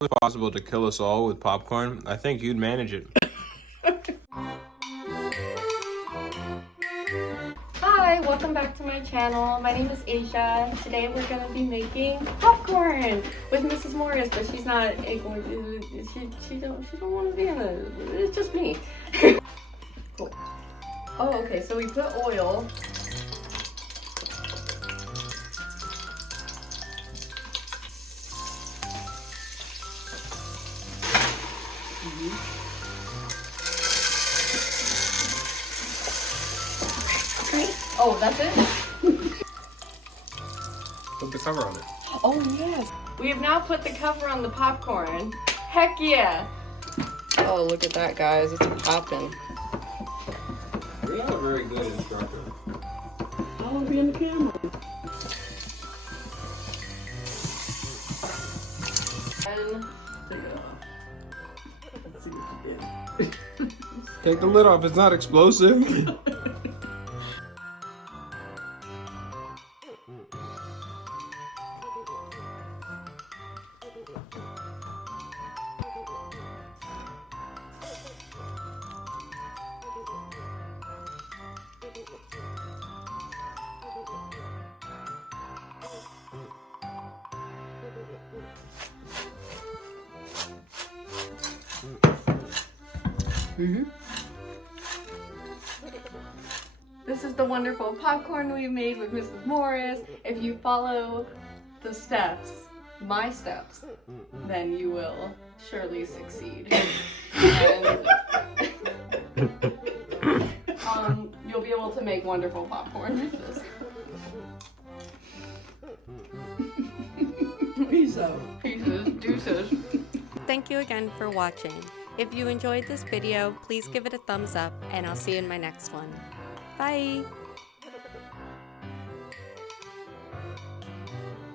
was possible to kill us all with popcorn, I think you'd manage it. Hi, welcome back to my channel. My name is Asia. Today we're going to be making popcorn with Mrs. Morris, but she's not able to, she don't want to be in it. It's just me. Cool. Oh, okay, so we put oil. Oh, that's it? Put the cover on it. Oh, yes. We have now put the cover on the popcorn. Heck yeah. Oh, look at that, guys. It's popping. You're not a very good instructor. I'll be in the camera. And Let's see what you did. Take the lid off, it's not explosive. this is the wonderful popcorn we made with Mrs. Morris. If you follow the steps, my steps, then you will surely succeed. And, you'll be able to make wonderful popcorn with this. Peace out. Pieces, deuces. Thank you again for watching. If you enjoyed this video, please give it a thumbs up and I'll see you in my next one. Bye!